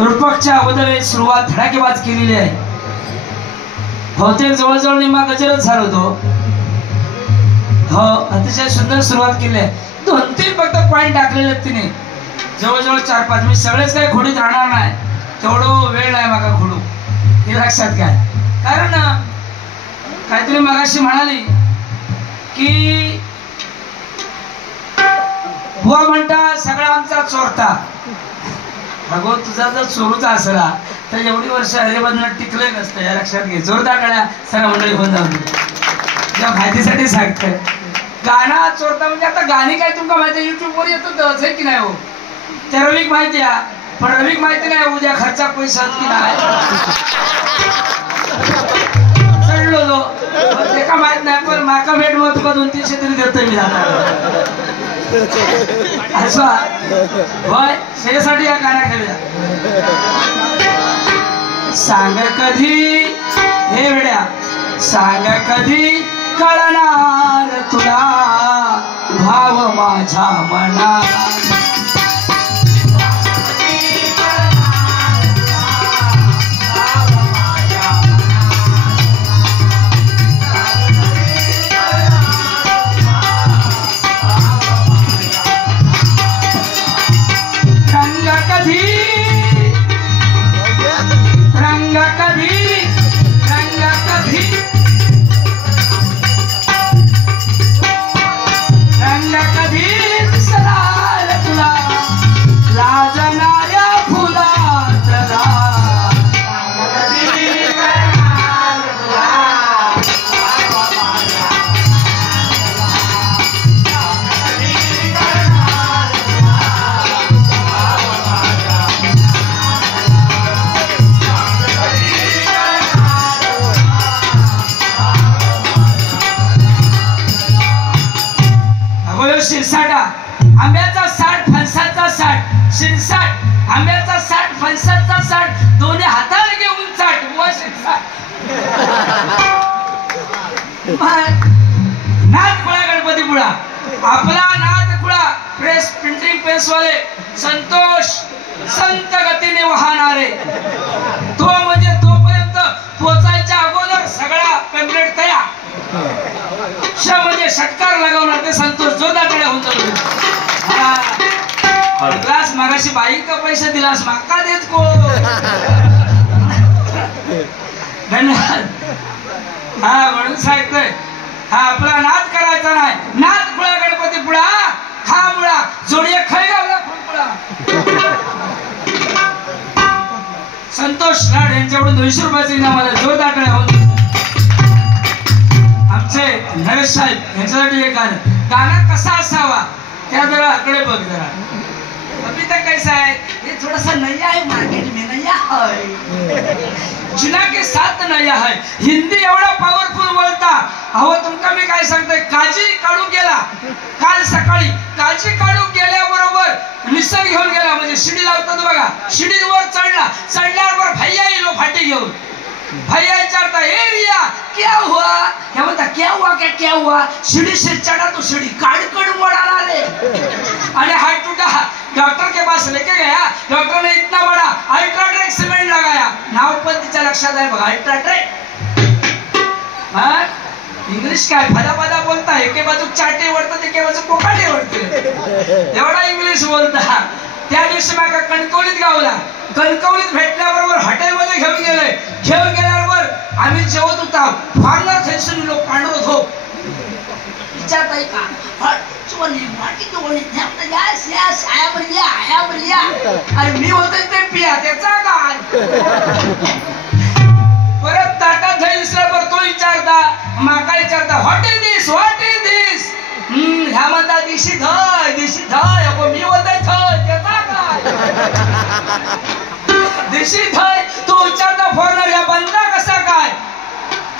रूपकच्या अगोदर सुरुवात धडाकेबाज केलेली आहे. बहुतेक जवळजवळ निम्मा गजरच झाला होतो. हो, अतिशय सुंदर सुरुवात केली आहे. 2-3 फक्त पॉइंट टाकलेले तिने, जवळजवळ 4-5. मी सगळेच काही खोडीत राहणार नाही, तेवढं वेळ नाही मागा खोडू, हे लक्षात घ्या. कारण काहीतरी मगाशी म्हणाली की बुवा म्हणता सगळा आमचा चोरता. अगो तुझा जर चोरूचा असला तर एवढी वर्ष हरिबंधनात टिकलं नसतं, या लक्षात घे. जोरदार टाळ्या सगळ्या मंडळी होऊन जाऊ. त्या माहितीसाठी सांगतोय. गाणं चोरता म्हणजे आता गाणी काय तुमका माहिती युट्यूबवर येतं की नाही हो. त्या रविक माहिती आहे, पण रविक माहिती नाही उद्या खर्चा पैसा की नाही चढलो जो ते का माहित नाही. पण माका भेट मग तुका 200-300 तरी देतोय मी जाता. असं होय, त्याच्यासाठी या गाणं खेळूया. सांग कधी हे वेड्या, सांग कधी कळणार तुला भाव माझ्या मना. शिरसाटा आंब्याचा 60 फणसाचा 60 शिरसाट आंब्याचा 60 फणसाचा 60 दोन्ही हाताने घेऊन 60 व शिरसाट. नाथ खुळा गणपती पुळा आपला नाथ खुळा प्रेस प्रिंटिंग प्रेसवाले संतोष संत गतीने वाहणारे. तो म्हणजे तोपर्यंत पोचायच्या अगोदर सगळा पेम्पलेट तयार. म्हणजे षटकार लगावणार ते संतोष जोरदार होऊन जातो. ग्लास मागाशी बाईक का पैसे दिलास माका देत को. धन्यवाद. हा म्हणून सांगतोय हा आपला नाद करायचा नाही. नाद खुळा गणपती पुढा हा मुळा जोडिया खैगावला खुळपुळा. संतोष लाड यांच्याकडून 200 रुपयाचे इनाम आलं. जोरदार होऊन आमचे नरेश साहेब यांच्यासाठी एक गाणं कसा असावा त्या जरा आकडे बघ जरा. अभी तक कैसा है ये थोड़ा सा नया है, मार्केट में नया है, जिना के साथ नया है. हिंदी एवढा पॉवरफुल बोलता. अहो तुमका मी काय सांगतोय, काजी काढून गेला काल सकाळी. काजी काढून गेल्याबरोबर निसर्ग घेऊन गेला. म्हणजे शिडी लावतात बघा, शिडीवर चढला. चढल्यावर भैया येलो फाटी घेऊन. भैया विचारता ए रिया क्या हुआ, क्या बोलता क्या हुआ क्या हुआ. सीढ़ी से चढ़ा तो सीढ़ी काट मोड़ा रे. अरे हाथ टूटा, डॉक्टर के पास लेके गया. डॉक्टर ने इतना बड़ा अल्ट्राट्रेक सीमेंट लगाया. नाव पण तिच्या लक्षात आहे बघा, अल्ट्राट्रेक. इंग्लिश काय फदा फदा बोलता. एके बाजू चाटे वरतात, एके बाजू कोकाटे वरते. एवढा इंग्लिश बोलता. त्या दिवशी मागा कणकवलीत गावला. कणकवलीत भेटल्याबरोबर हॉटेलमध्ये घेऊन गेलोय. घेऊन गेल्याबरोबर आम्ही जेवत होता. फॉरनर थैसून लोक पांढरत हो विचारताय का अरे मी होतोय ते पिया त्याचा काय. परत ताटात दिसल्यावर तो विचारता माका विचारता what is this what is this. ह्या म्हणता दिशी धय दिशी धय. मी होतोय थय त्याचा काय. दिशी थय तो विचारता फॉरनर ह्या बंदा कसा काय.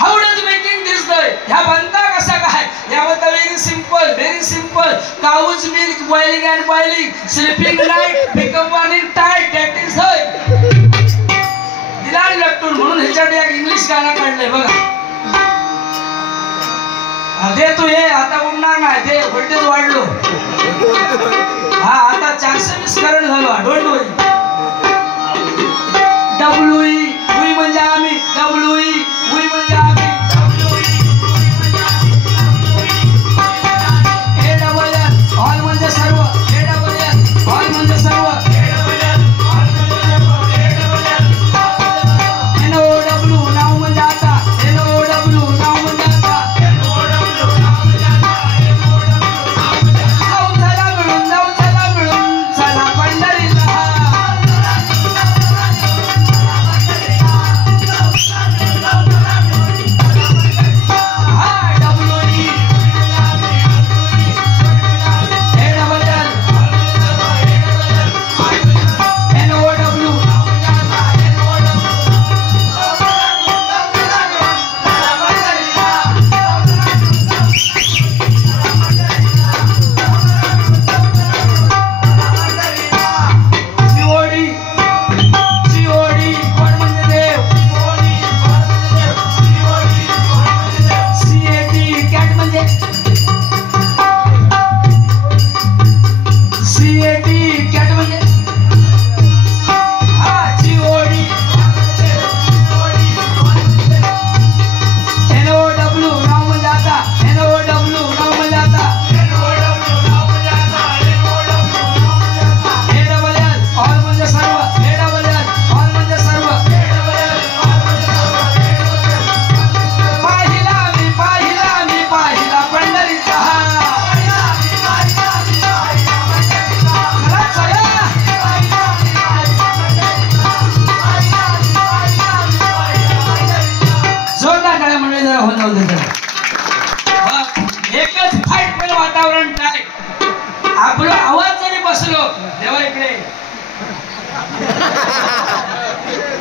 हाऊ डज मेकिंग दिस दय. ह्या बंदा कसा काय. ह्या म्हणता very simple very simple. काऊज milk boiling and boiling sleeping night become morning tight that is हय. दिलारी लटून म्हणून ह्याच्यासाठी एक इंग्लिश गाणं काढलंय बघा. दे तू हे आता उडणार नाही. ते व्होल्टेज वाढलो. हा आता 420 करंट झालो. डोंट वरी.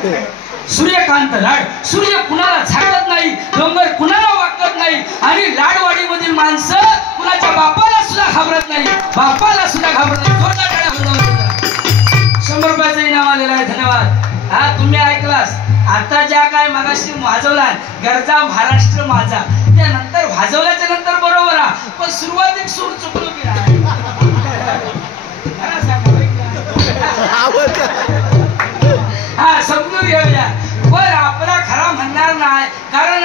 सूर्यकांत लाड, सूर्य कुणाला झाकत नाही, डोंगर कुणाला वाकत नाही, आणि लाडवाडीमधील माणसं कुणाच्या बापाला सुद्धा घाबरत नाही, बापाला सुद्धा घाबरत नाही. 100 रुपयाचं इनाम आलेलं आहे. धन्यवाद. हा तुम्ही ऐकलास. आता ज्या काय मगाशी वाजवला गरजा महाराष्ट्र माझा, त्यानंतर वाजवल्याच्या नंतर बरोबर आहे, पण सुरुवातीक सूर चुकलो की हा समजून घेऊया. पण आपला खरा म्हणणार नाही, कारण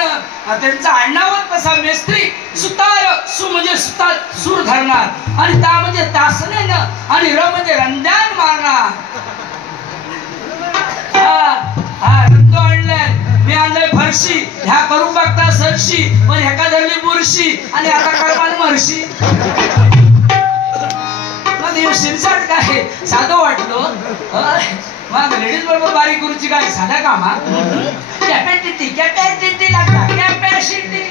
त्यांचा आडनावच तसा मेस्त्री सुतार, सु म्हणजे सुतार सूर धरणार, आणि ता म्हणजे तासनेनं, आणि र म्हणजे रंध्यान मारणार. रंग आणलाय मी, आणलंय फरशी, ह्या करून बघता सरशी, पण ह्याका धरली बुरशी, आणि आता कर्मान मरशी. मग शिरसाट काय साधं वाटलो. मग लेडीज बरोबर बारीक गुरुची काय साधा कामा. कॅपॅसिटी कॅपॅसिटी लागता, कॅपॅसिटी.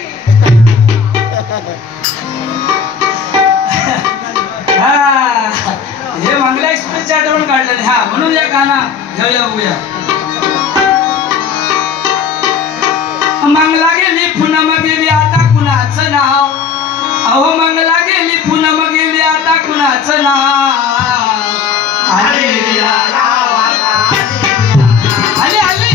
हे मंगला एक्सप्रेसच्या आठवण काढलं. हा म्हणून या गाणं घेऊया बघूया. मंगला गेली पूनम गेली आता कुणाचं नाव, अहो मंगला गेली पूनम गेली आता कुणाचं नाव. आली आली आली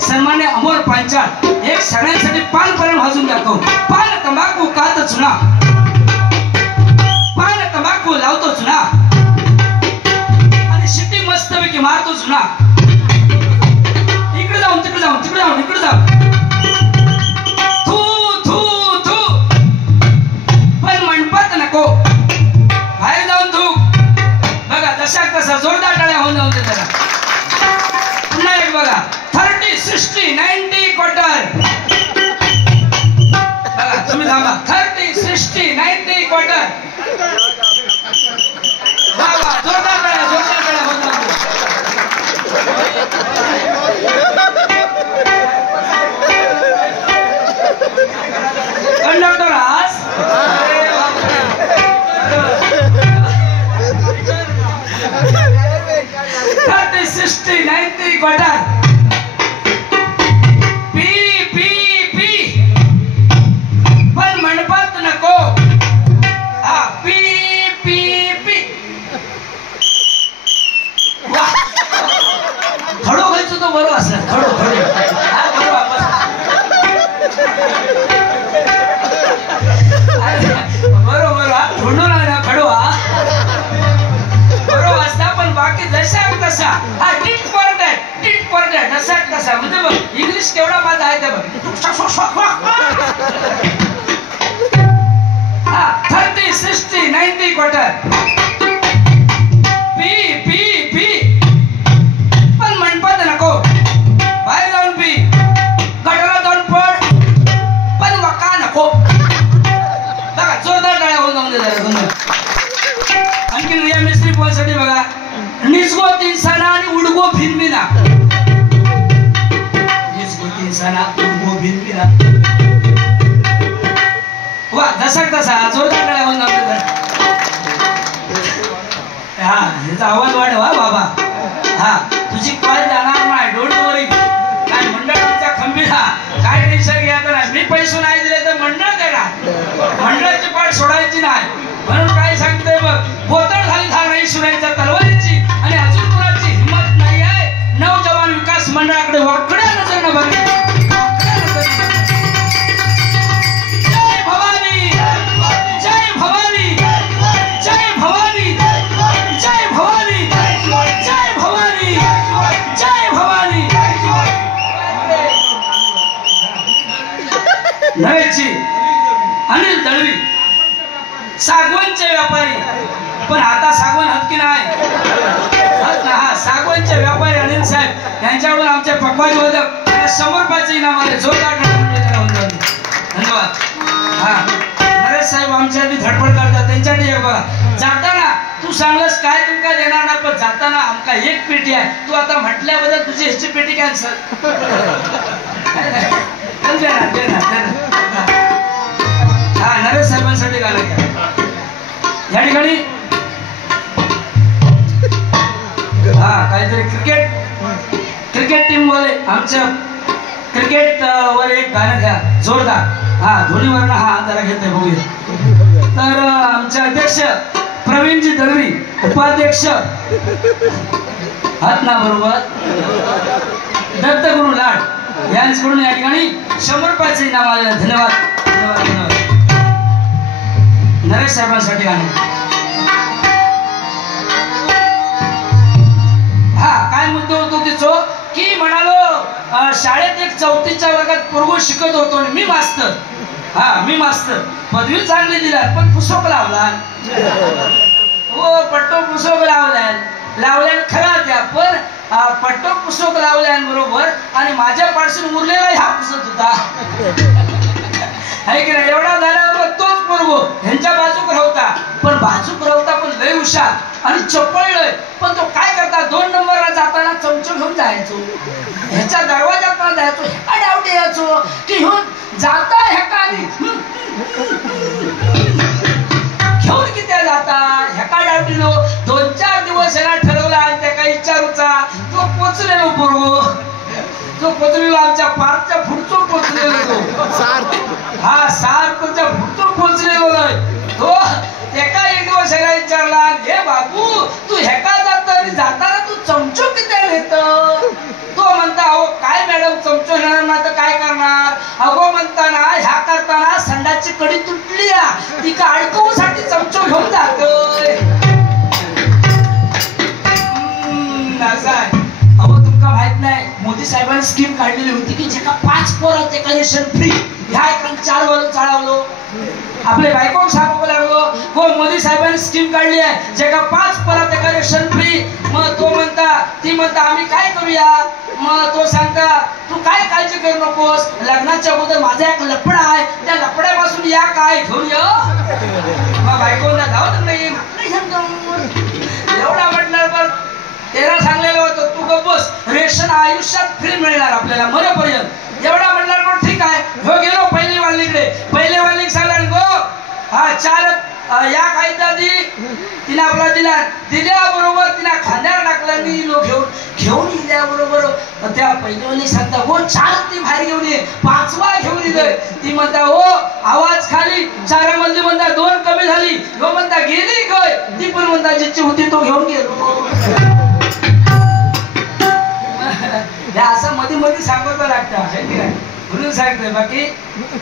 सन्मान्य अमोल पांचाळ एक सगळ्यांसाठी पान पर्यंत वाजून दाखव. पान तंबाखू कात चुना, पान तंबाखू लावतो चुना, आणि शिटी मस्तपैकी मारतो चुना. इकडे जाऊन तिकडे जाऊन तिकडे जाऊन इकडे जाऊन थू थू थू, पण मंडपात नको, बाहेर जाऊन थू. बघा तशा तसा जोरदार टाळ्या होऊन जाऊन जरा. पुन्हा एक बघा. 30, 60, 90 क्वार्टर. तुम्ही थांबा. 30, 60, 90 क्वार्टर. जोरदार करा, जोरदार करा. कंडक्टर आज 30, 60, 90 क्वार्टर. इंग्लिश केवढा माझा आहे ते बघ. 30, 60, 90 क्वार्टर. पी पी पी, पण मंडपात नको, बाहेर जाऊन पी, गटारात जाऊन पड, पण वका नको. बघा जोरदार टाळ्या होऊन जाऊन दे. आणखी रिया मिस्त्री पोहोचसाठी बघा. निसगो तिनसाना आणि उडगो भिनबिना. वा दशक तसा जोरदार टाळ्या होऊन जाऊन दे. हा ह्याचा आवाज वाढवा बाबा. हा तुझी कॉल जाणार नाही, डोंट वरी. काय मंडळाच्या खंबीरा काय टेन्शन घ्यायचं नाही. मी पैसे नाही दिले तर मंडळ देणार, मंडळाची पाठ सोडायची नाही. म्हणून काय सांगतोय बघ. बोतळ झाली धार नाही सुनायच्या तलवारीची, आणि अजून कुणाची हिंमत नाही आहे नवजवान विकास मंडळाकडे वाकड्या नजरेनं बघ. नव्याची अनिल दळवी सागवानचे व्यापारी, पण आता सागवान हत्ती नाही. हा सागवानचे व्यापारी अनिल साहेब यांच्याकडून आमचे पक्वाज वादक 100 रुपयाचे इनाम आले. जोरदार आमच्यासाठी धडपड करतात त्यांच्यासाठी एक बघा जाताना तू सांगलस काय तुमका देणार ना पण जाताना आमका एक पेटी आहे तू आता म्हटल्याबद्दल तुझी ह्याची पेटी कॅन्सल हा नरेश साहेबांसाठी गाणं या ठिकाणी हा काहीतरी क्रिकेट टीम वाले आमच्या क्रिकेट वर एक गाणं घ्या जोरदार हा धोनीवरनं हा जरा घेतोय बघूया तर आमचे अध्यक्ष प्रवीणजी दळवी उपाध्यक्ष हातना बरोबर दत्तगुरु लाड यांच्याकडून या ठिकाणी 100 रुपयाचे इनाम आलेलं आहे धन्यवाद धन्यवाद धन्यवाद नरेश साहेबांसाठी गाणं हा काय मुद्दा होतो तिचो की म्हणालो शाळेत एक 4थीच्या वर्गात पोरगो शिकत होतो मी मास्तर मी मास्तर पदवी चांगली दिला पण पुस्तक लावला हो पट्टो पुस्तक लावल्यान खरा त्या पण पट्टो पुस्तक लावल्याबरोबर आणि माझ्या पासून उरलेला हा पुसत होता आहे की नाही एवढा झाल्याबरोबर तोच पोरगो ह्यांच्या बाजूक राहता पण लय हुशार आणि चपळ लय पण तो काय करता 2 नंबरला जाताना चमचो घेऊन जायचो ह्याच्या दरवाजात जायचो ह्या डावटे यायचो की घेऊन जाता ह्याका घेऊन किती जाता ह्याका डावटीलो 2-4 दिवस ह्याला ठरवला आणि त्या काही विचारूचा तो पोचलेलो पोरगो तो पोचलेलो आमच्या पार्कच्या पुढचो पोचलेलो तो हा सारखच्या पुढचो पोचलेलो तो एका एक दिवस ह्याला विचारला हे बाबू तू ह्याका जाताना तू चमचो किती घेत तो म्हणता अहो काय मॅडम चमचो घेणार ना तर काय करणार अगो म्हणताना ह्या करताना संडाची कडी तुटली ती का अडकवूसाठी चमचो घेऊन जातोय असं आहे अहो तुमका माहित नाही मोदी साहेबांनी स्कीम काढलेली होती की जे का 5 पोरात एका रेशन फ्री ह्या एका 4 वर चालवलो आपले बायकोन सांगू लागलो हो मोदी साहेबांनी स्कीम काढली आहे जे का 5 पोरात एका रेशन फ्री मग तो ती म्हणता आम्ही काय करूया मग तो सांगता तू काय काळजी करू नकोस लग्नाच्या अगोदर माझा एक लफडा आहे त्या लफड्यापासून या काय घेऊन ये मग बायकोला धावत नाही एवढा म्हटलं पण त्याला सांगलेलं होतं तू गप्प बस रेशन आयुष्यात फ्री मिळणार आपल्याला मरेपर्यंत एवढा म्हटलं पण ठीक आहे हो गेलो पहिली वाल्लीकडे सांगला गो हा 4 या कायदा तिला आपला दिल्याबरोबर तिला खांद्यावर टाकला घेऊन दिल्याबरोबर त्या पहिलीवाली सांगता हो 4 ती बाहेर घेऊन ये 5वा घेऊन येतोय ती म्हणता हो आवाज खाली 4 मधली म्हणता 2 कमी झाली हो म्हणता गेली काय ती पण म्हणता जिची होती तो घेऊन गेलो असं मध्ये सांगतो लागतं म्हणून सांगतोय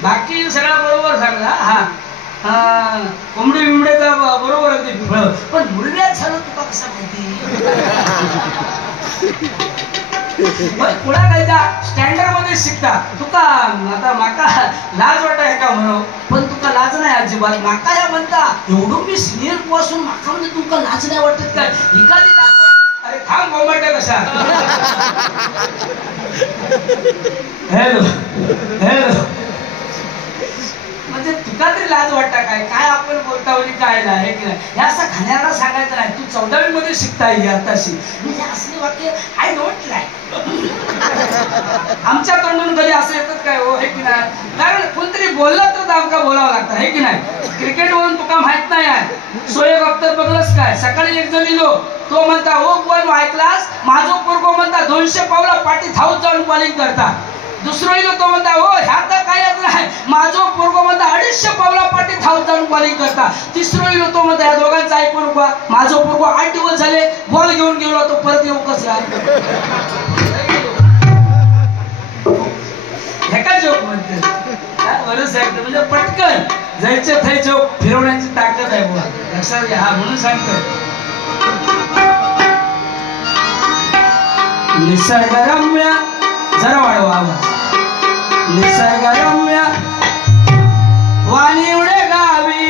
बाकी सगळं बरोबर सांगला हा कोंबडी बिंबड्याचा बरोबर अगदी पण मुलग्यात झालं तुका कसं माहिती पुढा कायदा स्टँडर्ड मध्ये शिकता तुका आता माका लाज वाटा आहे का म्हणून पण तुका लाज नाही अजिबात माका या म्हणता एवढं मी सिनियर पासून माका म्हणजे तुका लाज नाही वाटत काय एखादी अरे थांब कोंबड्या कशा हॅलो म्हणजे तुका तरी लाज वाटता काय आपण बोलता काय आहे की नाही हे असं खाण्याला सांगायचं नाही तू 14वी मध्ये शिकता येईल आताशी म्हणजे असले वाक्य आय डोंट लाईक आमच्या तोंडून कधी असं येतात काय हो हे की नाही कारण कोणतरी बोललं तर आमका बोलावं लागतं हे की नाही क्रिकेट वरून तुका माहित नाही आहे शोएब अख्तर बघलंस काय सकाळी एक जण इलो तो म्हणता हो कोण ऐकलास माझो पोरगो म्हणता 200 पावला पाठी धावत जाऊन बॉलिंग करता दुसरो इलो तो म्हणता हो ह्या तर कायच नाही माझो पोरगो म्हणता 250 पावला पाठी धावत जाऊन बॉलिंग करता तिसरो इलो तो म्हणता या दोघांचा ऐकून नका माझो पोरगो 8 दिवस झाले बॉल घेऊन गेलो तो परत येऊ कसला ह्याका जोक म्हणते म्हणजे पटकन जायचे थे जोक फिरवण्याची ताकद आहे बुवा लक्षात घ्या हा म्हणून सांगतोय निसर्गरम्य जरा वाढवा आवाज निसर्गरम्य वाणी उडे गावी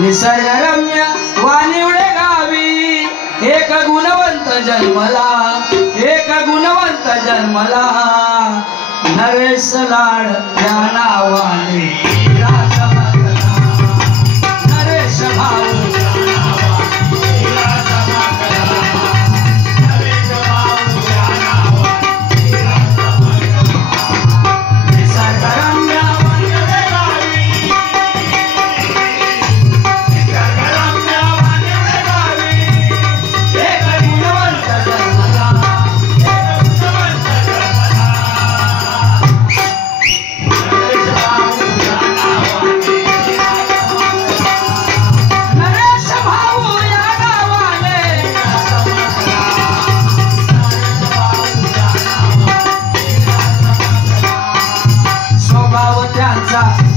निसर्गरम्य वाणी उडे गावी एक गुणवंत जन्मला नरेश लाड या नावाने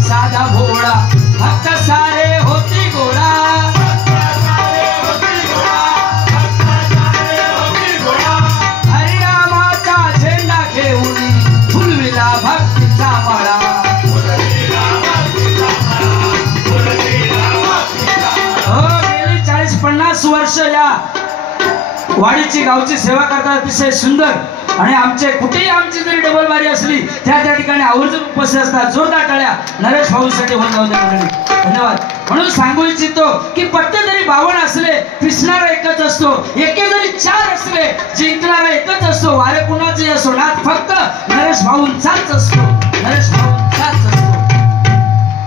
साधा भोळा भक्त सारे होती गोळा हरिनामाचा झेंडा घेऊन फुलविला भक्तीचा मळा हो गेली 40-50 वर्ष या वाडीची गावची सेवा करतात अतिशय सुंदर आणि आमचे कुठेही आमची जरी डबल बारी असली त्या ठिकाणी आवर्जून उपस्थित असतात जोरदार टाळ्या नरेश भाऊसाठी धन्यवाद म्हणून सांगू इच्छितो की पत्ते जरी 52 असले पिसणारा एकच असतो एके जरी 4 असले जिंकणारा एकच असतो वारे कुणाचे असो नाथ फक्त नरेश भाऊंचाच असतो नरेश भाऊंचाच असतो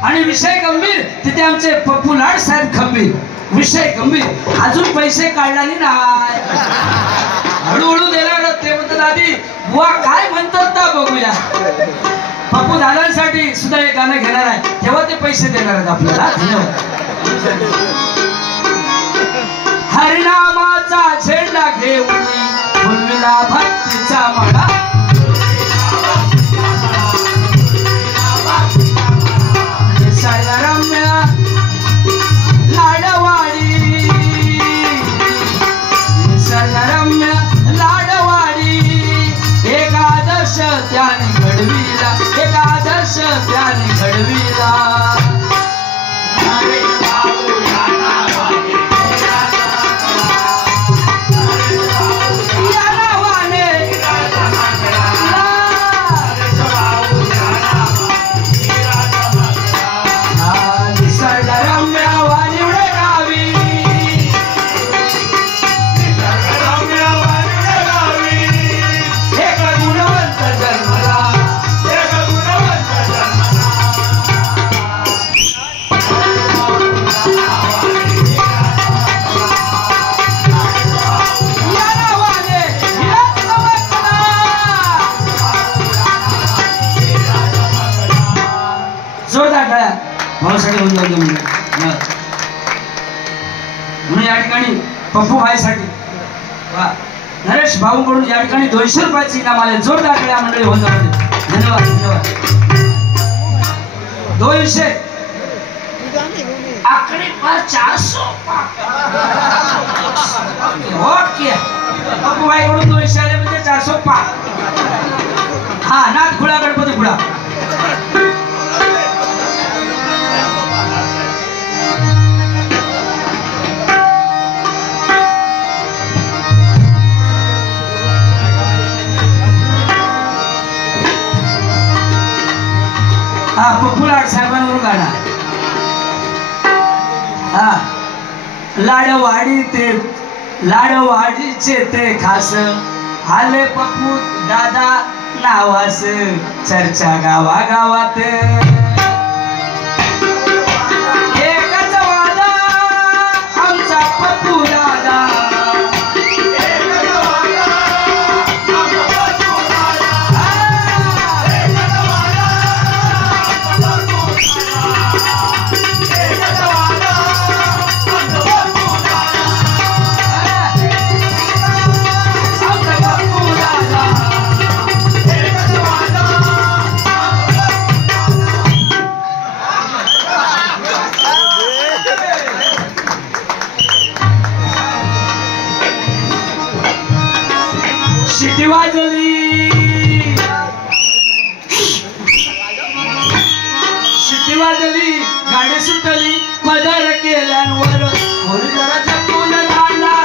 आणि विषय गंभीर तिथे आमचे पप्पू लाड साहेब खंबीर विषय गंभीर अजून पैसे काढणारी नाही हळूहळू देणार ते म्हणतात आधी बुवा काय म्हणतात ना बघूया पप्पू दादांसाठी सुद्धा एक गाणं घेणार आहे तेव्हा ते पैसे देणार आहेत आपल्याला धन्यवाद हरिनामाचा झेंडा घेऊन फुलविला भक्तीचा मळा निसर्गरम्य लाडवाडी निसर्गरम्य लाडवाडी एक आदर्श त्याने घडविला एक आदर्श त्याने घडविला म्हणून या ठिकाणी पप्पू भाईसाठी नरेश भाऊकडून या ठिकाणी 200 रुपयाचे इनाम आले जोरदार टाळ्या मंडळी होऊन धन्यवाद धन्यवाद 200 आकडे पर 400 ओके पप्पू भाईकडून 200 आले म्हणजे 400 पाक हा नाथ खुळा गणपती खुळा हा पप्पू लाड साहेबांवरून गाणं हा लाडवाडीचे ते खास आले पप्पू दादा नावास चर्चा गावागावात एकच वादा आमचा पप्पू दादा शिटी वाजली गाडी सुटली पदर केल्यांवर जरा जपून राहिला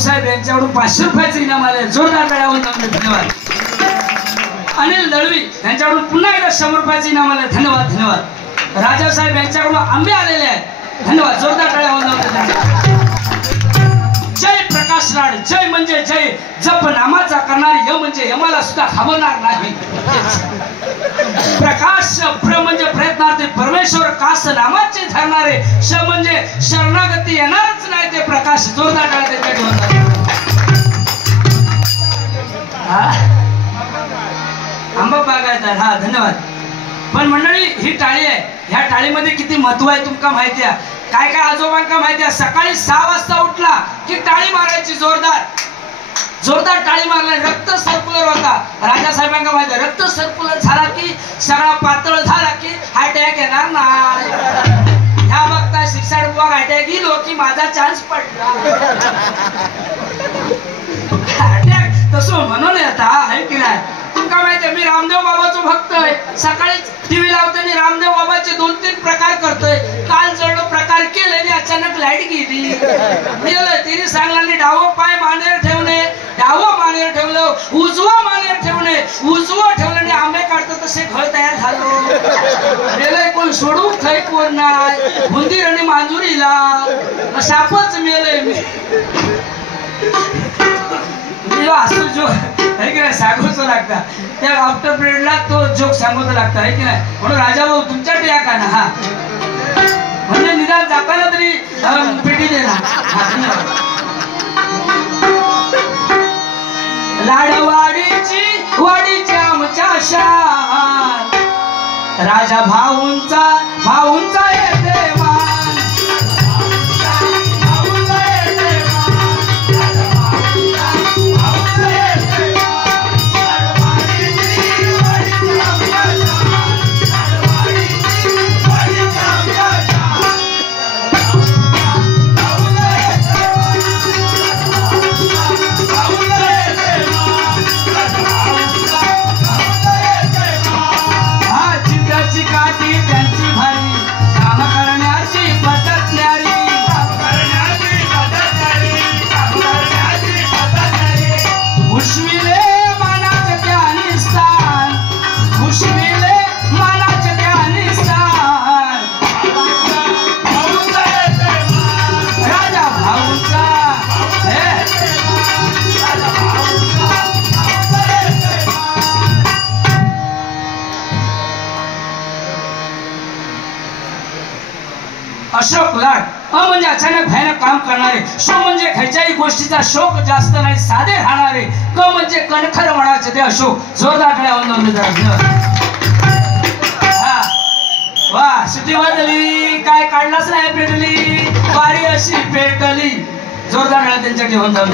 साहेब यांच्याकडून 500 रुपयाचे इनाम आले जोरदार टाळ्यावरून धन्यवाद अनिल दळवी यांच्याकडून पुन्हा एकदा 100 रुपयाचे इनाम आले धन्यवाद धन्यवाद राजा साहेब यांच्याकडून आंबे आलेले आहेत धन्यवाद जोरदार टाळ्यावरून जय प्रकाश असणार. जय म्हणजे जय, जप नामाचा करणारे, य म्हणजे यमाला सुद्धा थांबवणार नाही. प्रकाश प्र म्हणजे प्रयत्नार्थी परमेश्वर, कास नामाचे धरणारे, श म्हणजे शरणागती येणारच नाही ते प्रकाश. जोरदार टाळ्या त्याच्यासाठी होतात. आंबा बागायतदार, हा धन्यवाद. पण मंडळी ही टाळी आहे, ह्या टाळीमध्ये किती महत्व आहे तुमका माहिती आहे? काय काय आजोबांका माहिती आहे? सकाळी 6 वाजता उठला की टाळी मारायची, जोरदार जोरदार टाळी मारला, रक्त सर्क्युलर होता. राजासाहेबांका माहिती आहे, रक्त सर्क्युलर झाला की सगळा पातळ झाला की अटॅक येणार नाही. ह्या बघता शिक्षण बुवा अटॅक गेलो की माझा चान्स पडला. अटॅक तसं म्हणून येता आहे की नाही? तुमका माहिती आहे, मी रामदेव बाबाचं भक्त आहे. सकाळी टीव्ही लावताना रामदेव बाबाचे 2-3 प्रकार करतोय. काल जळलो प्रकार केले आणि अचानक लाईट गेली. तिने सांगला डावं पाय मानेर ठेवणे, डावं मानेर ठेवलं, उजवं मानेर ठेवणे, उजवं ठेवलं आणि आंबे काढतो तसे घळ तयार झालो. मेलय कोण सोडू थै कोण नाही, हुंदीर आणि मांजुरीला सापच मेलय मी. असं जो आहे की नाही सांगूच लागता, त्या आफ्टर पिरियडला तो जोक सांगूच लागता आहे की नाही. म्हणून राजा भाऊ तुमच्या टिया का ना, हा म्हणजे निदान जाताना तरी पेटी दे ना. लाडवाडीची वाडीची आमच्या शान, राजा भाऊंचा येते मान. अशोक लाड, अ म्हणजे अचानक भयानक काम करणारे, शो म्हणजे खयच्याही गोष्टीचा शोक जास्त नाही, साधे राहणारे, क म्हणजे कणखर म्हणायचे ते अशोक. जोरदार टाळ्या वा. सुट्टी वाजली काय काढलाच नाही पेटली, वारी अशी पेटली. जोरदार टाळ्या त्यांच्यासाठी होऊन जाऊ.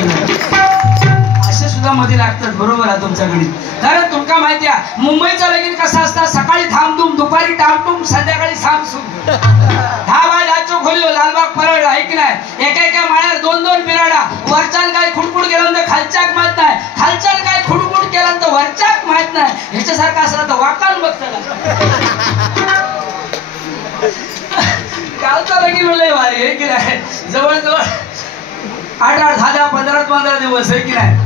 असे सुद्धा मध्ये लागतात, बरोबर आहे तुमच्याकडे. कारण तुमका माहिती आहे मुंबईचा लगीन कसा असतात, सकाळी धामधूम, दुपारी टामटूम, संध्याकाळी सामसूम. 10 बाय 10 खोल्यो, लालबाग परळ आहे की नाही. एका माळ्यात 2-2 बिराडा, वरच्यान काय खुडकुड केलं तर खालच्याक माहित नाही, खालच्यान काय खुडकुड केलं तर वरच्याक माहित नाही. ह्याच्यासारखं असलं तर वाकान बघ गावचा लगीन लय भारी आहे की नाही. जवळजवळ 8-8, 10-10, 15-15 दिवस आहे की नाही.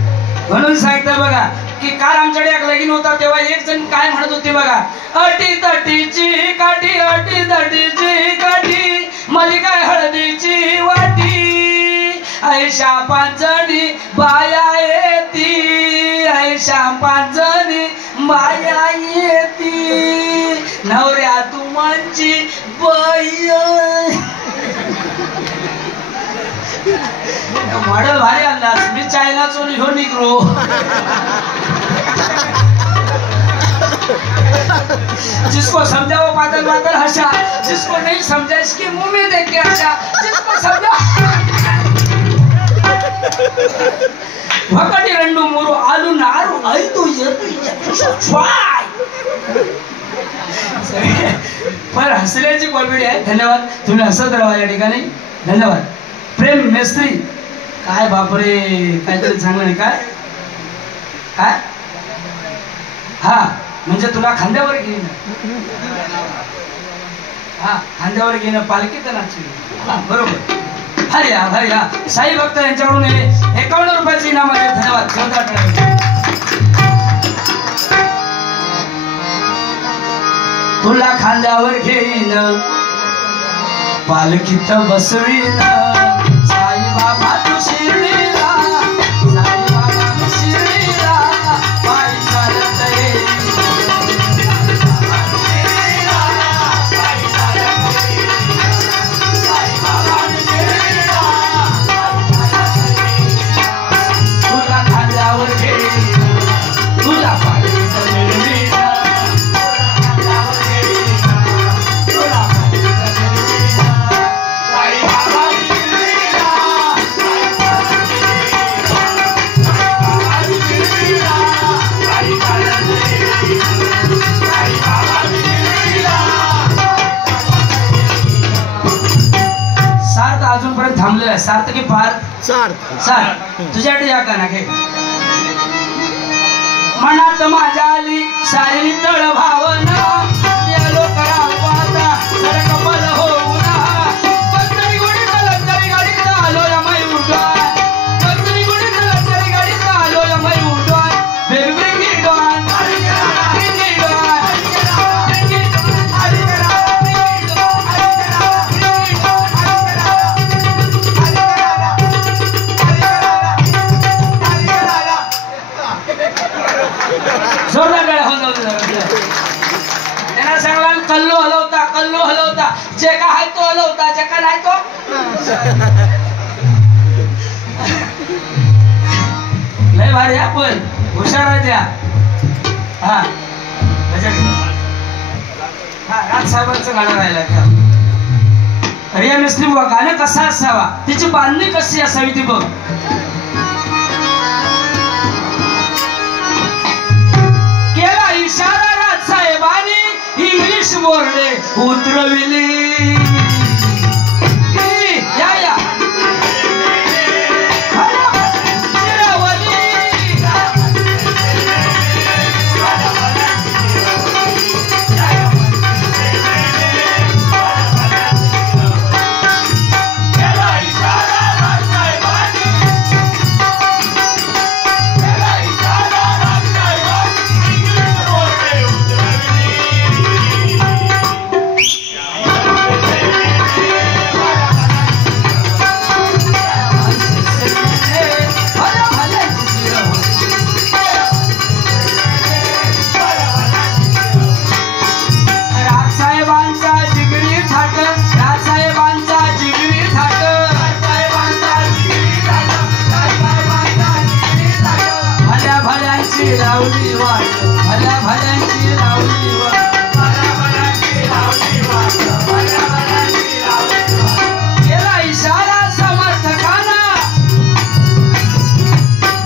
म्हणून सांगतं बघा की काल आमच्याकडे एक लगीन होता तेव्हा एक जण काय म्हणत होते बघा, अटी तटीची काठी, अटी तटीची काठी, मलिका हळदीची वाटी, ऐशा 5 जणी बाया येती, ऐशा 5 जणी बाया येती, नवऱ्या तुमची बाई. मॉडेल भारी आणला, मी चायना चोरी हो निघलो. जिसको समझा वो बादल बादल हंसा, जिसको नहीं समझा इसकी मुंह में देख के हंसा, जिसको समझा वकटी रंडू मूरू आलू नारू ऐतू येतू स्वाय. पण हसल्याची कॉमेडी आहे. धन्यवाद, तुम्ही हसत राहा या ठिकाणी. धन्यवाद. प्रेम मेस्त्री, काय बापरे, काहीतरी चांगलं नाही काय काय. हा म्हणजे तुला खांद्यावर घेईन, हा खांद्यावर घेणं, पालखी तर नाचली. बरोबर. हरे हा हरे हा. साई भक्त यांच्याकडून 51 रुपयाचे इनाम आहे. धन्यवाद. तुला खांद्यावर घेईन, पालखीत बसवीन, साई बाबा तू शिर्डीला सार्थ की पार्थ? सार्थ. तुझ्यासाठी या का ना घे. मनात माझ्या आली सारी तळ भावना, गेलो करा पाता सडक बल होऊना. पंतरी गुडीत लंतरी गाडीत आलो या मै उडवाय, पंतरी गुडीत लंतरी गाडीत आलो या मै उडवाय. बेबी डॉन जोरदार गळा हो जाऊ दे. त्यांना सांगला कल्लो हलवता, कल्लो हलवता, जे का आहे तो हलवता, जे का नाही तो. लय भारी आपण हुशार आहे त्या. हा राज साहेबांचं गाणं राहिलं त्या. रिया मिस्त्री बुवा गाणं कसं असावा, तिची बांधणी कशी असावी ती बघ. केला इशारा राज साहेबांनी इंग्लिश बोर्डे उतरविली. या या लावली वाट, भल्या भल्यांची लावली वाट, भल्या भल्यांची लावली वाट, भल्या भल्यांची लावली वाट. केला इशारा समर्थकांना.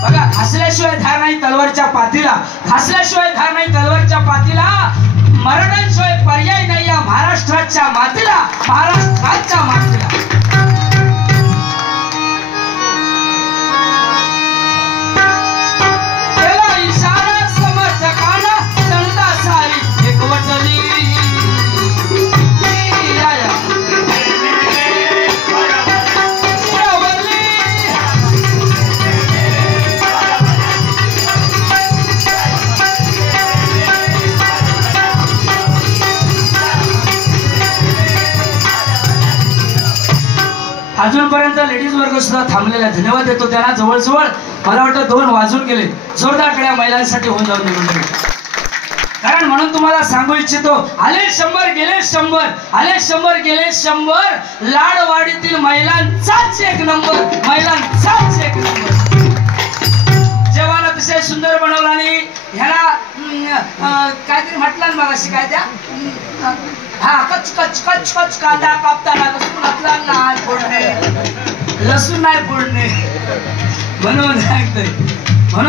बघा हसल्याशिवाय धार नाही तलवारच्या पातीला, हसल्याशिवाय धार नाही तलवारच्या पातीला. मराठ्यांशिवाय पर्याय नाही या महाराष्ट्राच्या मातीला, महाराष्ट्राच्या मातीला. अजूनपर्यंत लेडीज वर्ग सुद्धा थांबलेला, धन्यवाद देतो त्यांना. जवळजवळ मला वाटतं 2 वाजून गेले. जोरदार टाळ्या महिलांसाठी होऊन जाऊन निवडून. कारण म्हणून तुम्हाला सांगू इच्छितो, आले 100 गेले 100, आले 100 गेले 100. लाडवाडीतील महिलांचाच एक नंबर, महिलांचाच एक नंबर. जेवण अतिशय सुंदर बनवलं आणि ह्याला काहीतरी म्हटलं बघा शिकायच्या. हा कच कच कच कच कांदा कापताना लसूण नाही फोडणे, लसूण नाही फोडणे म्हणून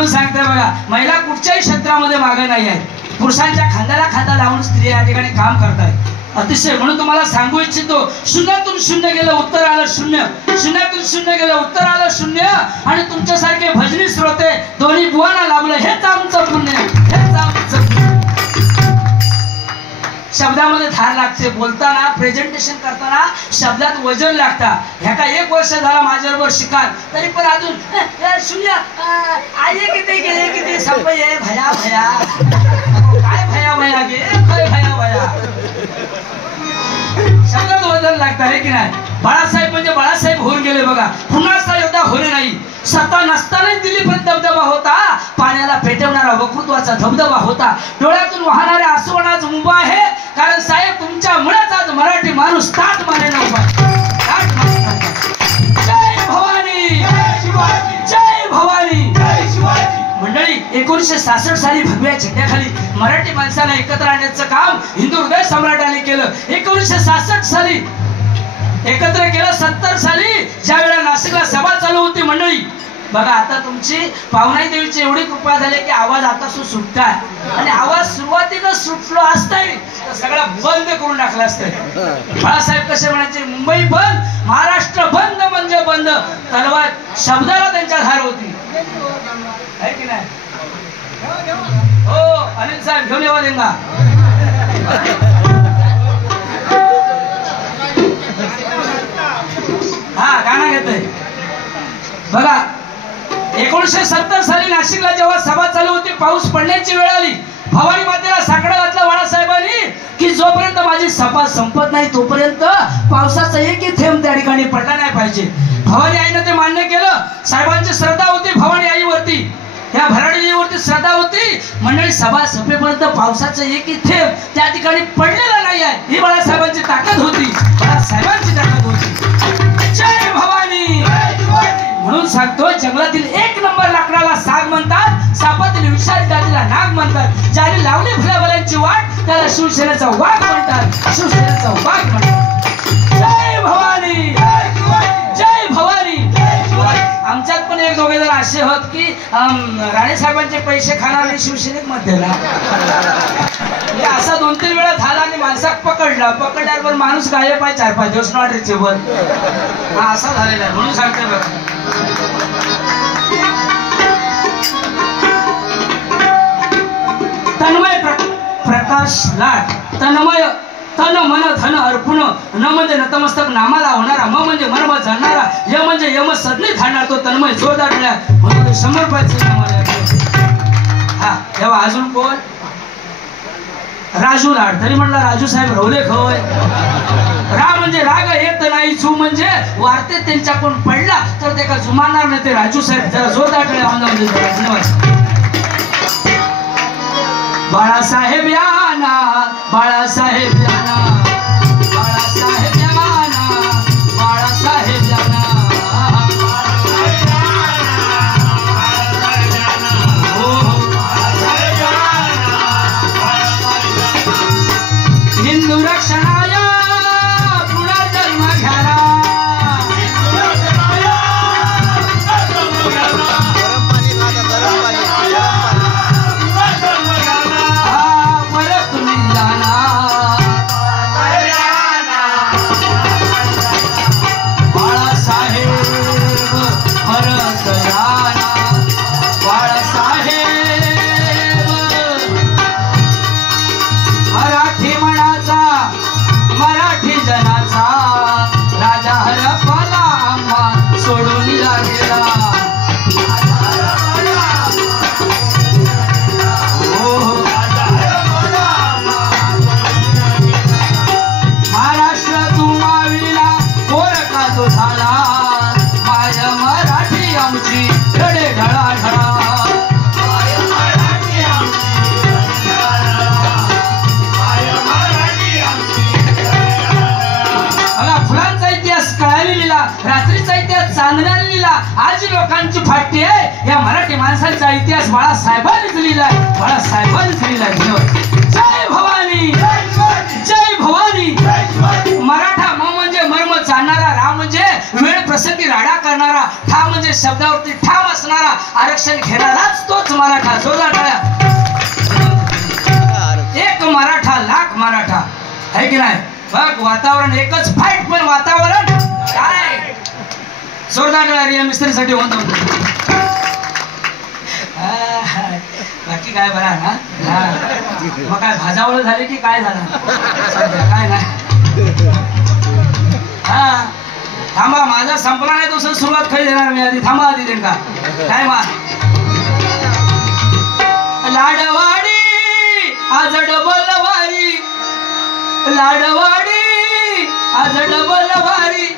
सांगते बघा. महिला कुठच्याही क्षेत्रामध्ये मागे नाही आहेत. पुरुषांच्या खांद्याला खांदा लावून स्त्रिया या ठिकाणी काम करतायत अतिशय. म्हणून तुम्हाला सांगू इच्छितो, शून्यातून शून्य गेलं उत्तर आलं शून्य, शून्यातून शून्य गेलं उत्तर आलं शून्य. आणि तुमच्यासारखे भजनी श्रोते दोन्ही बुवांना लाभलं, हेच आमचं पुण्य, हेच आमचं पुण्य. शब्दामध्ये धार लागते, बोलताना प्रेझेंटेशन करताना शब्दात वजन लागतं. ह्याका 1 वर्ष झाला माझ्याबरोबर शिकाल, तरी पण अजून शून्य आले किती गेले किती संपये भया भया. काय भया भया गे, काय भया भया. शब्दात वजन लागतं आहे की नाही. बाळासाहेब म्हणजे बाळासाहेब होऊन गेले बघा, पुन्हा योद्धा होणे नाही. सत्ता नसतानाही दिल्लीपर्यंत दबदबा होता, पाण्याला पेटवणारा वक्तृत्वाचा धबधबा होता, डोळ्यातून वाहणाऱ्या आसवणाच मुभा आहे. कारण साहेब तुमच्यामुळेच आज मराठी माणूस ताट मानेना उभा. जय भवानी, जय भवानी, जय शिवाजी. मंडळी 1966 साली भगव्या झेंड्याखाली मराठी माणसाला एकत्र आणण्याचं काम हिंदू हृदय सम्राटाने केलं. 1966 साली एकत्र केलं. 70 साली ज्या वेळेला नाशिकला सभा चालू होती मंडळी, बघा आता तुमची पावनाई देवीची एवढी कृपा झाली की आवाज आता सुटताय आणि आवाज सुरुवातीला सुटलो असताय तर सगळं बंद करून टाकलं असतंय. बाळासाहेब कसे म्हणायचे, मुंबई बंद, महाराष्ट्र बंद म्हणजे बंद. तलवार शब्दाला त्यांच्या धार होती, आहे की नाही? हो अनिल साहेब घेऊन येवा देंगा. हा गाणं घेतोय बघा. 1970 साली नाशिकला जेव्हा सभा चालू होती, पाऊस पडण्याची वेळ आली. भवानी मातेला साकडं घातलं बाळासाहेबांनी की जोपर्यंत माझी सभा संपत नाही तोपर्यंत पावसाचा एकही थेंब त्या ठिकाणी पडला नाही पाहिजे. भवानी आईनं ते मान्य केलं. साहेबांची श्रद्धा होती भवानी आईवरती, या भराडी देवीवरती श्रद्धा होती. मंडळी सभा संपेपर्यंत पावसाचं एकही थेंब त्या ठिकाणी पडलेला नाही आहे. ही बाळासाहेबांची ताकद होती, बाळासाहेबांची ताकद होती. जय भवानी. म्हणून सांगतो, जंगलातील एक नंबर लाकडाला साग म्हणतात, सापातील विषारी जातीला नाग म्हणतात. ज्याने लावली फुलाफुलांची वाट त्याला शिवसेनेचा वाघ म्हणतात, शिवसेनेचा वाघ म्हणतात. जय भवानी, जय भवानी. आमच्यात पण एक दोघे जण असे होत की राणे साहेबांचे पैसे खाणार आणि शिवसेनेत मत दिला. असा 2-3 वेळा झाला आणि माणसाक पकडल्यावर माणूस गायब आहे 4-5 दिवस नॉट रिचेबल. हा असा झालेला आहे. म्हणून सांगते बघा, तन्मय प्रकाश लाट, तन्मय तन मन धन अर्पण, न म्हणजे नतमस्तक नामाला होणारा, म म्हणजे मर्म जाणणारा, य म्हणजे यम सदनी थांडणार तो तन्मय जोरदार मिळा म्हणून 100 रुपयाचे हा. तेव्हा अजून कोण? राजू लाड. तरी म्हणला राजू साहेब रवले खय. रा म्हणजे राग येत नाही, झू म्हणजे वारते त्यांच्या कोण पडला तर ते का जुमानणार नाही. ते राजू साहेब जरा जोरदार मिळा म्हणजे धन्यवाद. बाळासाहेब याना, बाळासाहेब याना, बाळासाहेब याना, बाळासाहेब याना, हिंदू रक्षणाय पुनर्जन्म घ्यारा. रात्रीचा इतिहास चांदण्याने लिहिला, आज लोकांची फाटी आहे. या मराठी माणसांचा इतिहास बाळासाहेबांनीच लिहिलाय, बाळासाहेबांनीच लिहिलाय. जय भवानी, जय भवानी. मराठा म म्हणजे मर्म जाणणारा, रा म्हणजे वेळ प्रसंगी राडा करणारा, ठा म्हणजे शब्दावरती ठाम असणारा, आरक्षण घेणाराच तोच मराठा. जोरदार टाळ्या. एक मराठा लाख मराठा, आहे की नाही? बघ वातावरण एकच फाईट, पण वातावरण काय जोरदार टाळ्या मिस्त्रीसाठी होतो. बाकी काय बरा ना? मग काय भाजावळ झाले की काय झालं? काय नाही. हा थांबा, माझा संपला नाही दुसरं सुरुवात खाली देणार मी. आधी थांबा, आधी देण का काय मा लाडवाडी आज डबल वारी, लाडवाडी आज डबल वारी.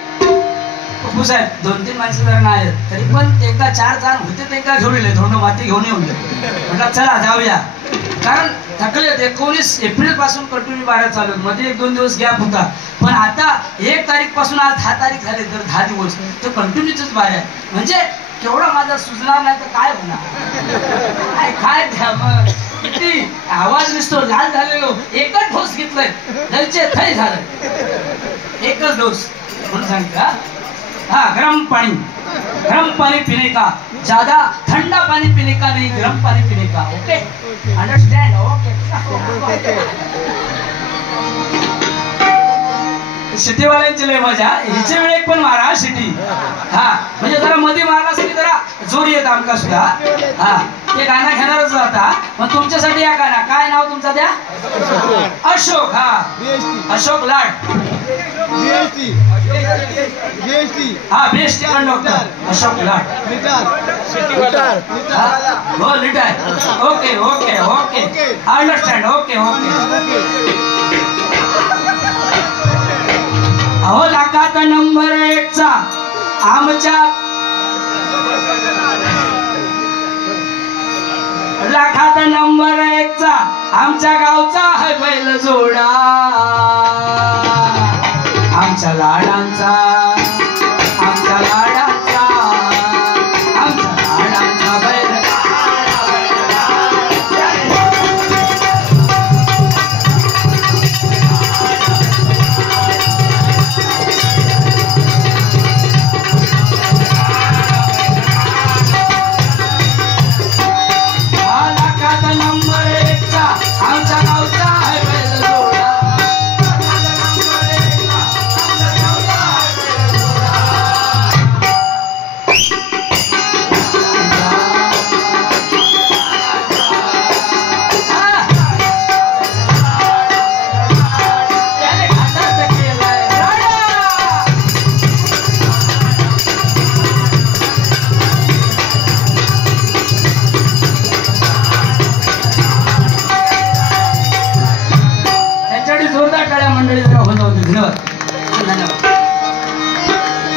साहेब 2-3 माणसं जर नाही आहेत तरी पण एकदा 4 जण होते ते का घेऊन येले, थोडं माती घेऊन येऊन म्हटलं चला जाऊया. कारण थकले. 19 एप्रिल पासून कंटिन्यू बारा चालू, मध्ये 1-2 दिवस गॅप होता. पण आता 1 तारीख पासून आज 10 तारीख झाले तर 10 दिवस तर कंटिन्यूच बारा आहे. म्हणजे केवढा माझा सुजणार नाही तर काय होणार, काय द्या मग. किती आवाज दिसतो लाल झालेलो. एकच डोस घेतलाय, दलचे थै झालं, एकच डोस. म्हणून सांगता हा गरम पाणी गर्म पानी पीने का, ज्यादा ठंडा पानी पीने का नहीं, गर्म पानी पीने का. Okay, understand? ओके. सिटीवाल्यांची लय मजा. हिचे वेळेक पण मारा सिटी. हा, म्हणजे जरा मध्ये मारला की जरा जोर येत आमका सुद्धा. हा, ते गाणं घेणारच होता. मग तुमच्यासाठी या गाणं काय नाव तुमचा द्या? अशोक. हा, अशोक लाड. हा, बेस्ट कंडक्टर अशोक लाड. हो, litre. Okay okay okay, understand. Okay okay. अहो लाखात नंबर 1 चा आमच्या, लाखात नंबर 1 चा आमच्या गावचा है बैल जोडा, आमच्या लाडांचा, आमच्या लाडांचा, आमच्या लाडांचा बैल. जोरदार टाळ्या मंडळी जरा होत होती. धन्यवाद.